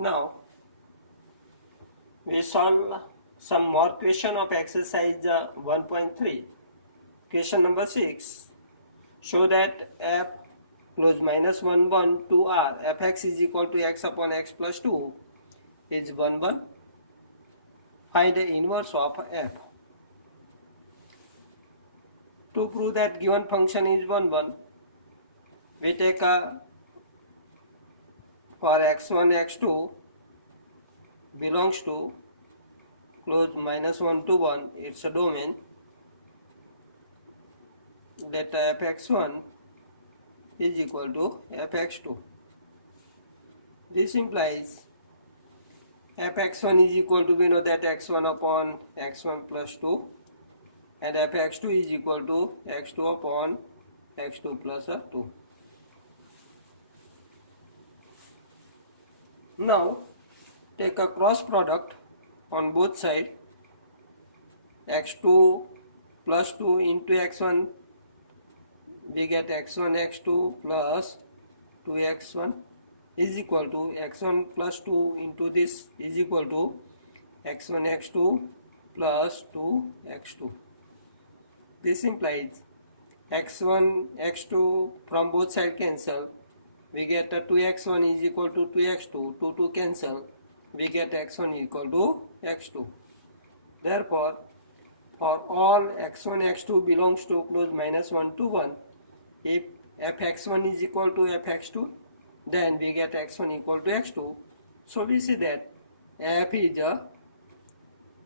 Now we solve some more question of exercise 1.3. Question number 6. Show that f close minus 1 1 2 r fx is equal to x upon x plus 2 is 1 1. Find the inverse of f. To prove that given function is 1 1, we take for x1 x2 belongs to close minus 1 to 1, it's a domain. Let fx1 is equal to fx2. This implies fx1 is equal to, we know that x1 upon x1 plus 2, and fx2 is equal to x2 upon x2 plus 2. Now take a cross product on both sides. x2 plus 2 into x1, we get x1 x2 plus 2x1 is equal to x1 plus 2 into this is equal to x1 x2 plus 2x2. This implies x1 x2 from both sides cancel, we get 2x1 is equal to 2x2, 2 cancel, we get x1 equal to x2. Therefore, for all x1 x2 belongs to close minus 1 to 1, if fx1 is equal to fx2, then we get x1 equal to x2. So we see that f is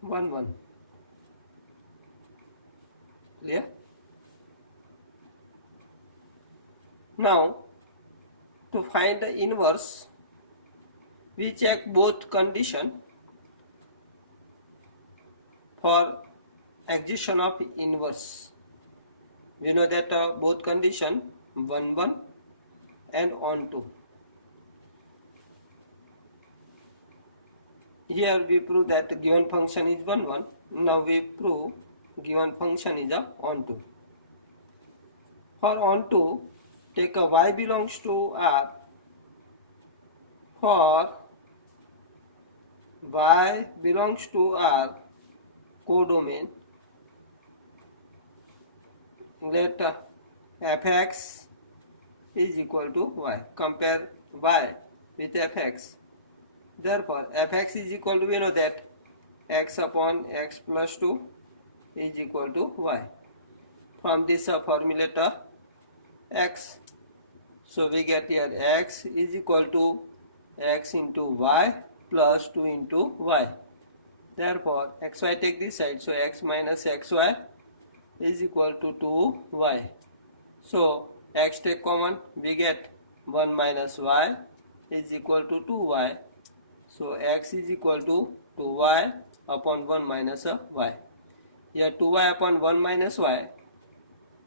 1 1. Clear? Now to find the inverse, we check both condition for existence of inverse. We know that both condition 1 1 and on 2. Here we prove that given function is 1 1. Now we prove given function is on 2. For on 2, take a y belongs to R. For y belongs to R codomain, let fx is equal to y. Compare y with fx. Therefore, fx is equal to, we know that x upon x plus 2 is equal to y. From this formulate x. So we get here x is equal to x into y plus 2 into y. Therefore, xy take this side. So x minus xy is equal to 2y. So x take common, we get 1 minus y is equal to 2y. So x is equal to 2y upon 1 minus y. Here 2y upon 1 minus y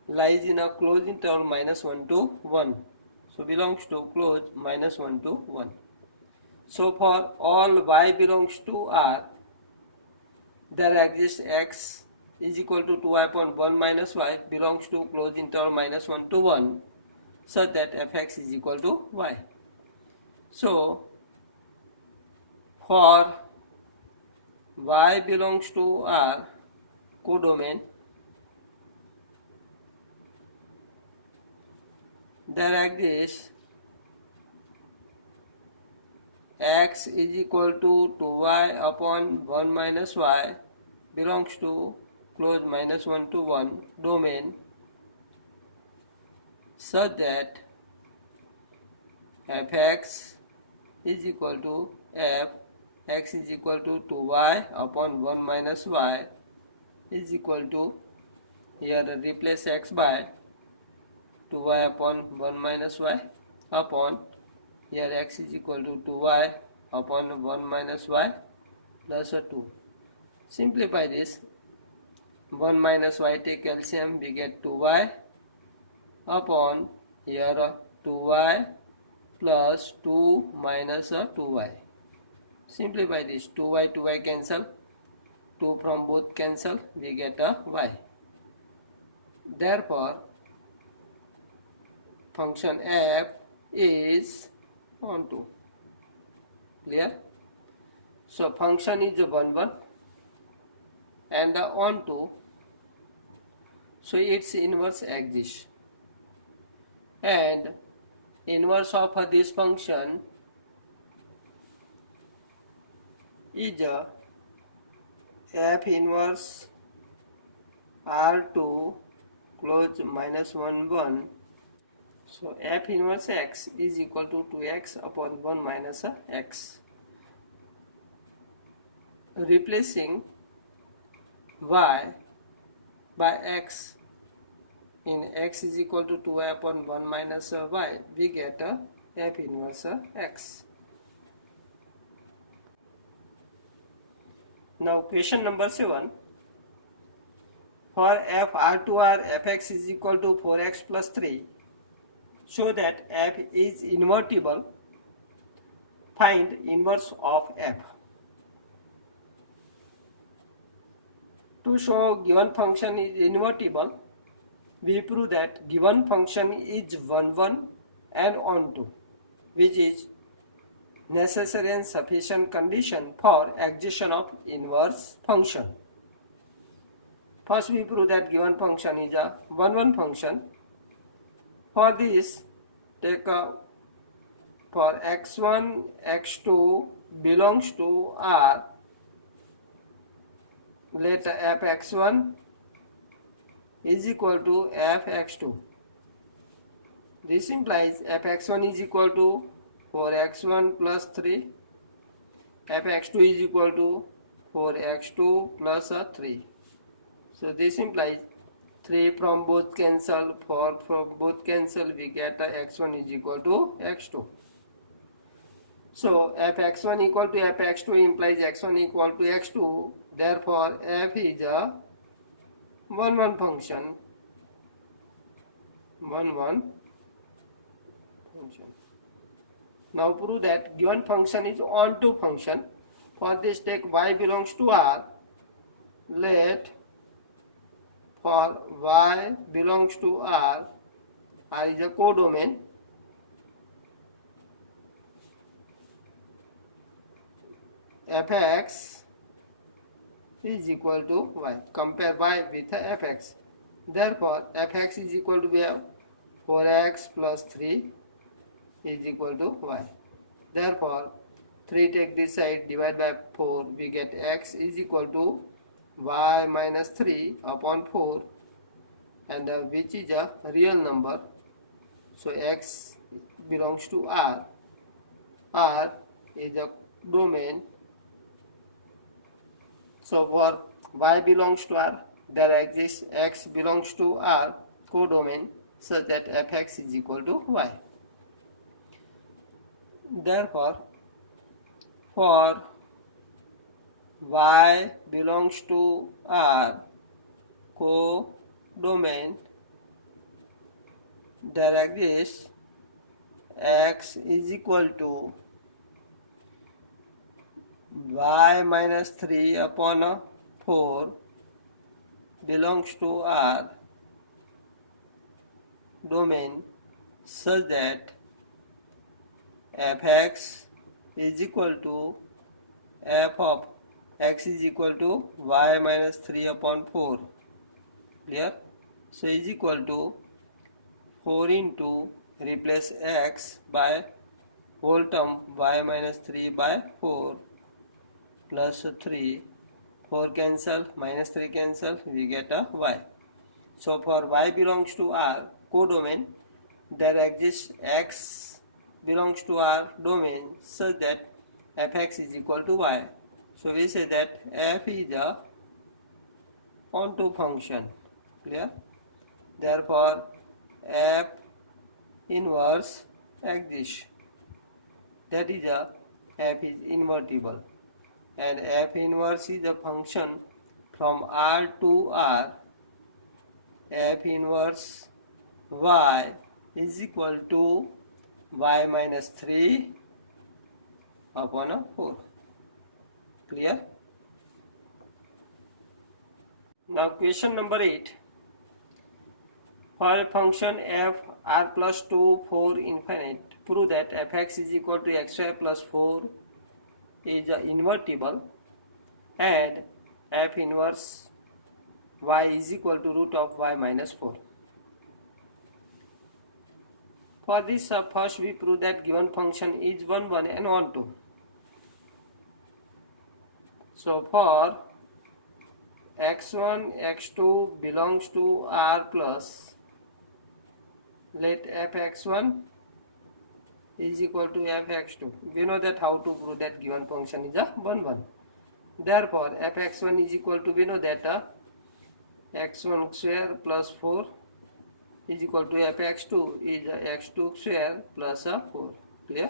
lies in a closed interval minus 1 to 1. So belongs to close minus 1 to 1. So for all y belongs to R, there exists x is equal to 2y upon 1 minus y belongs to closed interval minus 1 to 1, such that fx is equal to y. So for y belongs to R codomain, there exists x is equal to 2y upon 1 minus y belongs to close minus 1 to 1 domain, such that fx is equal to f x is equal to 2y upon 1 minus y is equal to, here replace x by 2y upon 1 minus y upon, here x is equal to 2y upon 1 minus y plus 2. Simplify this. 1 minus y take LCM, we get 2y upon, here 2y plus 2 minus 2y. Simplify this. 2y cancel, 2 from both cancel, we get a y. Therefore, function f is on 2. Clear? So function is 1 1 and the onto, so its inverse exists, and inverse of this function is f inverse r2 close minus 1 1. So f inverse x is equal to 2x upon 1 minus x. Replacing y by x in x is equal to 2y upon 1 minus y, we get f inverse x. Now question number 7. For f r2r fx is equal to 4x plus 3, show that f is invertible. Find inverse of f. To show given function is invertible, we prove that given function is 1 1 and onto, which is necessary and sufficient condition for existence of inverse function. First we prove that given function is a 1 1 function. For this, take for x1 x2 belongs to R, let fx1 is equal to fx2. This implies fx1 is equal to 4x1 plus 3, fx2 is equal to 4x2 plus 3. So this implies 3 from both cancel, 4 from both cancel, we get x1 is equal to x2. So fx1 equal to fx2 implies x1 equal to x2. Therefore f is a 1 1 function. 1 1 function. Now prove that given function is onto function. For this, take y belongs to R. Let for y belongs to R, R is a codomain. Fx is equal to y. Compare y with fx. Therefore, fx is equal to, we have 4x plus 3 is equal to y. Therefore, 3 take this side, divide by 4, we get x is equal to y minus 3 upon 4, and which is a real number. So x belongs to R. R is a domain. So for y belongs to R, there exists x belongs to R codomain such that fx is equal to y. Therefore, for y belongs to R codomain, there exists x is equal to y minus 3 upon 4 belongs to R domain such that fx is equal to f of x is equal to y minus 3 upon 4. Clear? So is equal to 4 into, replace x by whole term y minus 3 by 4 plus 3, 4 cancel, minus 3 cancel, we get a y. So for y belongs to R codomain, there exists x belongs to R domain such that fx is equal to y. So we say that f is a onto function. Clear? Therefore f inverse exists. That is a f is invertible, and f inverse is a function from R to R. F inverse y is equal to y minus 3 upon 4. Clear? Now question number 8. For a function f r plus 2 4 infinite, prove that fx is equal to xy plus 4 is invertible and f inverse y is equal to root of y minus 4. For this, first we prove that given function is 1 1 and 1 2. So for x1 x2 belongs to R plus, let fx1 is equal to fx2. We know that how to prove that given function is a 1 1. Therefore fx1 is equal to, we know that x1 square plus 4 is equal to fx2 is x2 square plus 4. Clear?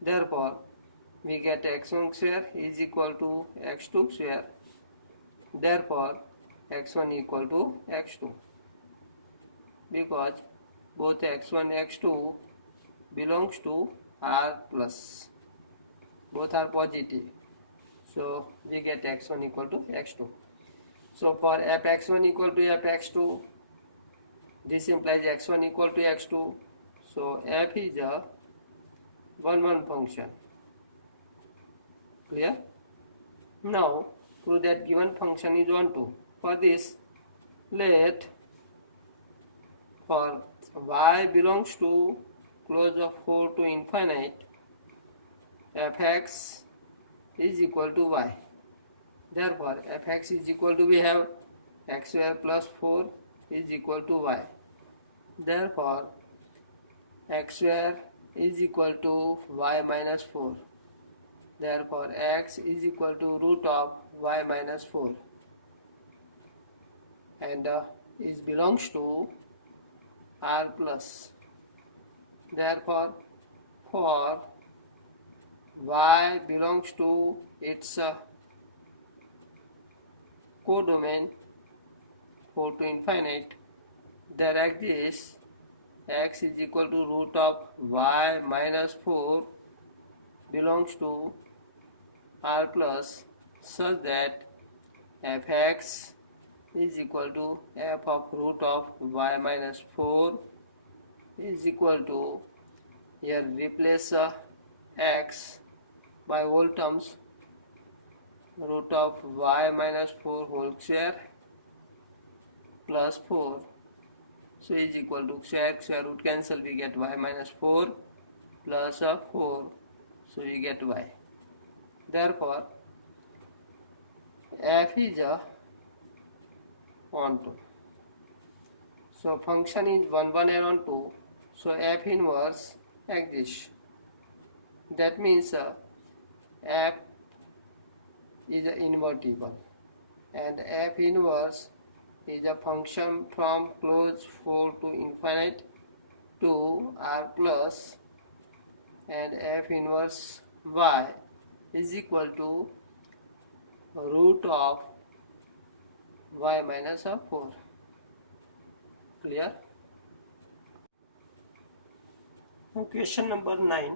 Therefore we get x1 square is equal to x2 square. Therefore x1 equal to x2, because both x1 x2 belongs to R plus, both are positive, so we get x1 equal to x2. So for fx1 equal to fx2, this implies x1 equal to x2, so f is a 1 1 function. Clear? Now prove that given function is 1 2. For this, let for y belongs to close of 4 to infinite, fx is equal to y. Therefore fx is equal to, we have x square plus 4 is equal to y. Therefore x square is equal to y minus 4. Therefore x is equal to root of y minus 4, and it belongs to R plus. Therefore for y belongs to its codomain 4 to infinite, there exists x is equal to root of y minus 4 belongs to R plus, such that fx is equal to f of root of y minus 4 is equal to, here replace x by whole terms, root of y minus 4 whole square plus 4, so is equal to square root cancel, we get y minus 4 plus 4, so we get y. Therefore f is a 1 2. So function is 1 1 and 1 2, so f inverse exists. That means f is invertible, and f inverse is a function from close 4 to infinite to R plus, and f inverse y is equal to root of y minus 4. Clear? Now question number 9.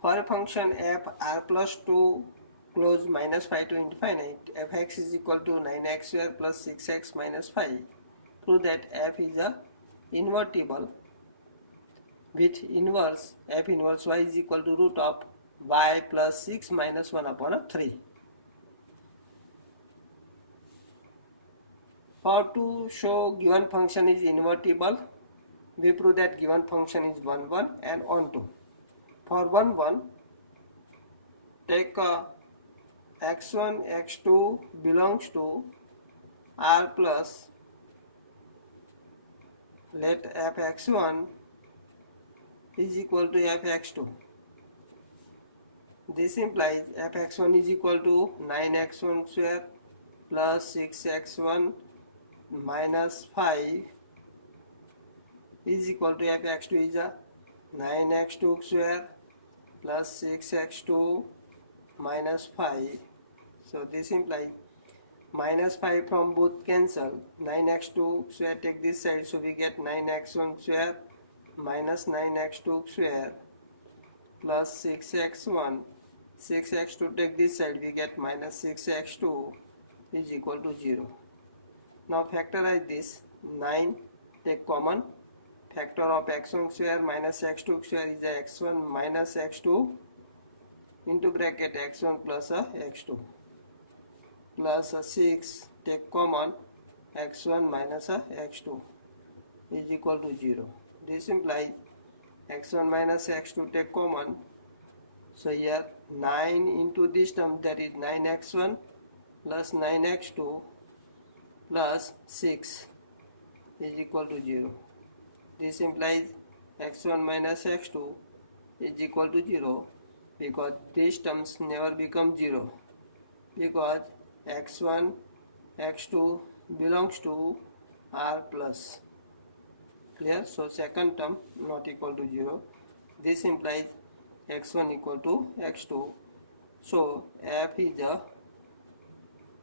For a function f r plus 2 close minus 5 to infinite, fx is equal to 9x square plus 6x minus 5. Prove that f is a invertible with inverse f inverse y is equal to root of y plus 6 minus 1 upon 3. For to show given function is invertible, we prove that given function is 1 1 and 1 2. For 1 1, take x1 x2 belongs to R plus, let fx1 is equal to fx2. This implies fx1 is equal to 9x1 square plus 6x1 minus 5 is equal to fx2 is a 9x2 square plus 6x2 minus 5. So this implies minus 5 from both cancel, 9x2 square take this side, so we get 9x1 square minus 9x2 square plus 6x1, 6x2 take this side, we get minus 6x2 is equal to 0. Now factorize this, 9 take common, factor of x1 square minus x2 square is a x1 minus x2 into bracket x1 plus a x2 plus a 6, take common, x1 minus a x2 is equal to 0. This implies x1 minus x2 take common. So here 9 into this term, that is 9x1 plus 9x2 plus 6 is equal to 0. This implies x1 minus x2 is equal to 0 because these terms never become 0 because x1 x2 belongs to R plus. Clear? So second term not equal to 0. This implies x1 equal to x2. So f is a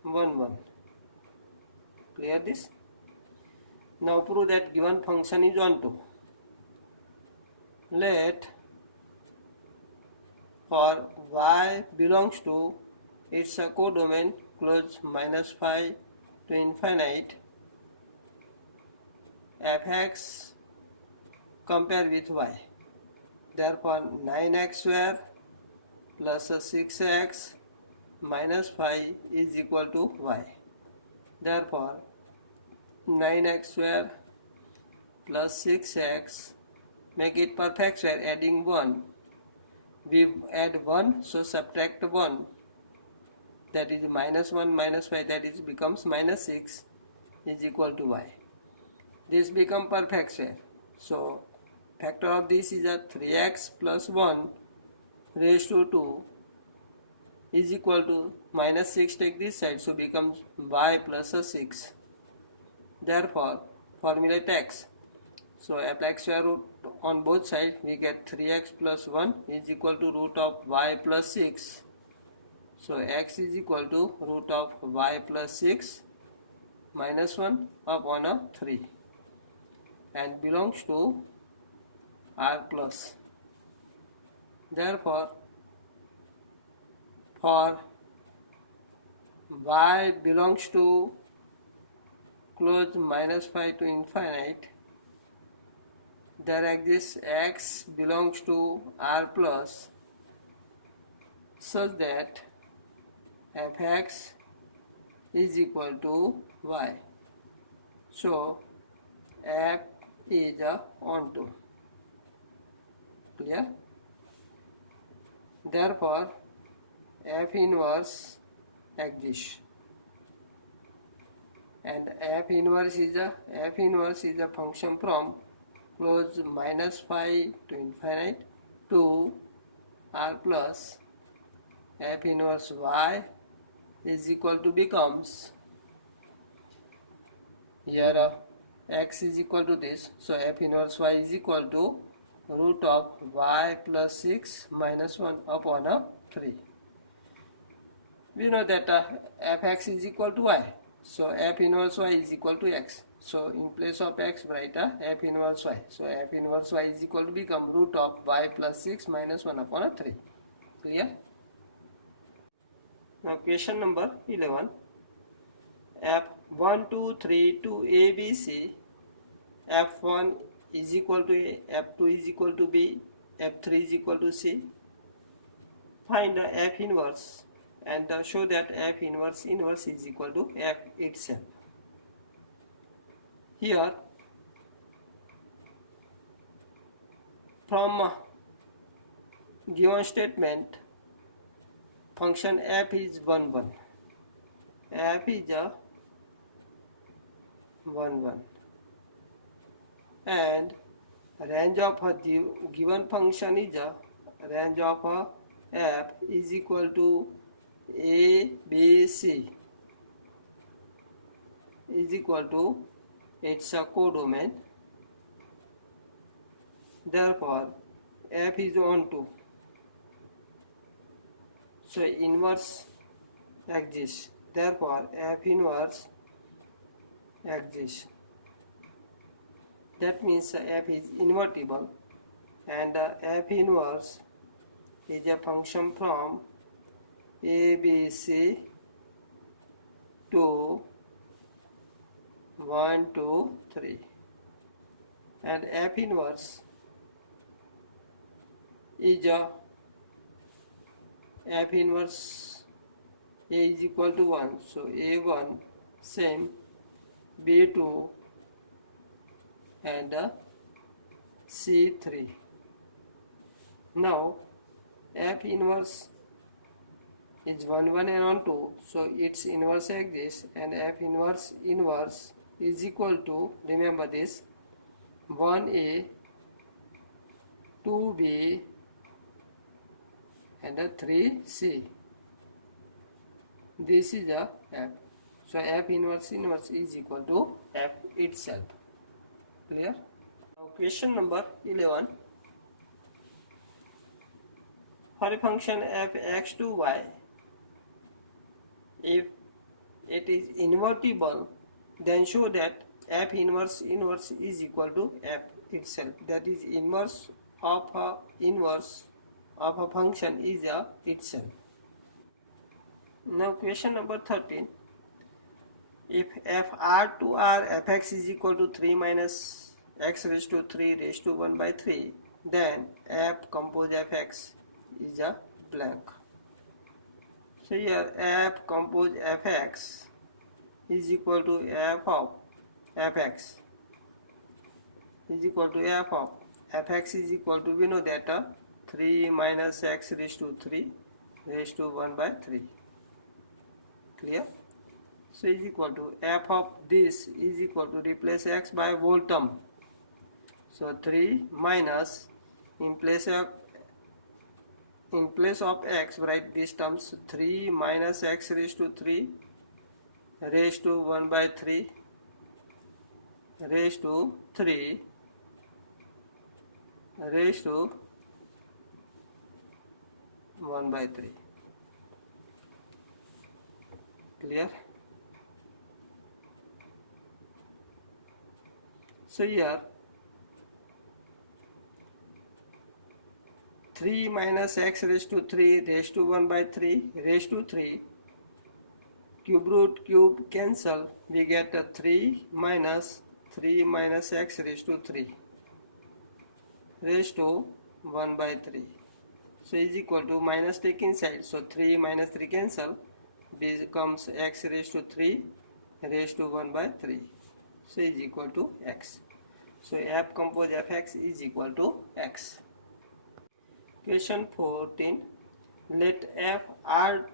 1 1. Clear this? Now prove that given function is onto. Let for y belongs to its a codomain close minus 5 to infinite, fx compare with y. Therefore 9x square plus a 6x minus 5 is equal to y. Therefore 9x square plus 6x, make it perfect square, adding 1. We add 1, so subtract 1, that is minus 1 minus 5, that is becomes minus 6 is equal to y. This become perfect square. So factor of this is a 3x plus 1 raised to 2 is equal to minus 6, take this side, so becomes y plus a 6. Therefore formulate x. So apply square root on both sides, we get 3x plus 1 is equal to root of y plus 6. So x is equal to root of y plus 6 minus 1 upon a 3 and belongs to R plus. Therefore for y belongs to close minus 5 to infinite, there exists x belongs to R plus such that fx is equal to y. So f is a onto. Clear? Therefore f inverse exists, and f inverse is a function from close minus 5 to infinite to R plus. F inverse y is equal to becomes here x is equal to this, so f inverse y is equal to root of y plus 6 minus 1 upon a 3. We know that fx is equal to y, so f inverse y is equal to x. So in place of x write f inverse y. So f inverse y is equal to become root of y plus 6 minus 1 upon a 3. Clear? Now question number 11. F1, 2, 3 to A, B, C. F1 is equal to A, F2 is equal to B, F3 is equal to C. Find the F inverse and show that F inverse is equal to F itself. Here from given statement, function f is 1 1. F is a 1 1 and range of a given function is a range of a f is equal to A, B, C is equal to its a codomain. Therefore f is onto, so inverse exists. Therefore f inverse exists. That means f is invertible, and f inverse is a function from A, B, C to 1, 2, 3. and F inverse is F inverse A is equal to 1, so A1 same, B2 and C3. Now F inverse is 1 1 and 1 2, so its inverse exists, and F inverse is equal to, remember this, 1A, 2B and 3C. This is a F. So F inverse is equal to F itself. Clear? Now question number 11. For a function f x to y, if it is invertible, then show that f inverse is equal to f itself. That is, inverse of a function is itself. Now question number 13. If f r to r fx is equal to 3 minus x raised to 3 raised to 1 by 3, then f compose fx is a blank. So here f compose fx is equal to f of fx is equal to f of fx is equal to, we know that 3 minus x raised to 3 raised to 1 by 3. Clear? So is equal to f of this is equal to, replace x by whole term. So 3 minus, in place of x, write these terms, 3 minus x raised to 3 raised to 1 by 3 raised to 3 raised to 1 by 3. Clear? So here 3 minus x raised to 3 raised to 1 by 3 raised to 3, cube root cube cancel, we get 3 minus x raised to 3 raised to 1 by 3. So is equal to, minus take inside, so 3 minus 3 cancel, becomes x raised to 3 raised to 1 by 3. So is equal to x. So f compose fx is equal to x. Question 14. Let f r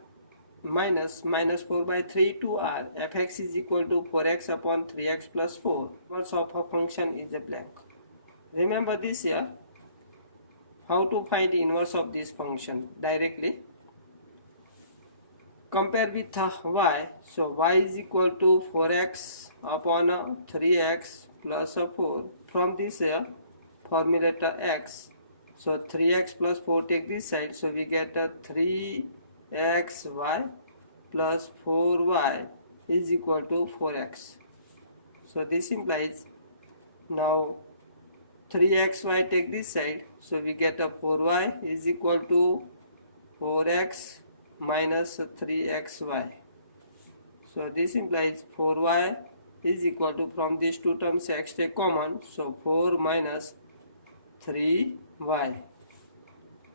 minus 4 by 3 to r fx is equal to 4x upon 3x plus 4. Inverse of a function is a blank. Remember this here. How to find inverse of this function? Directly compare with y. So y is equal to 4x upon 3x plus 4. From this formulator x, so 3x plus 4 take this side, so we get 3xy plus 4y is equal to 4x. So this implies, now 3xy take this side, so we get 4y is equal to 4x minus 3xy. So this implies 4y is equal to, from these two terms x take common, so 4 minus 3y.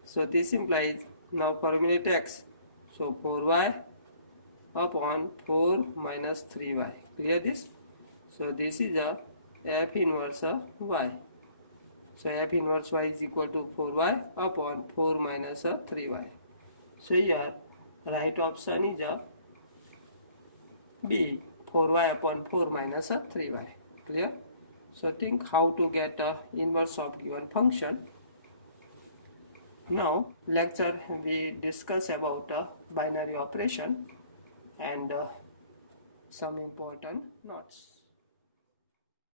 So this implies, now formulate x, so 4y upon 4 minus 3y. Clear this? So this is a f inverse y. So f inverse y is equal to 4y upon 4 minus 3y. So here right option is B, 4y upon 4 minus 3y. Clear? So think how to get inverse of given function. Now lecture we discuss about binary operation and some important notes.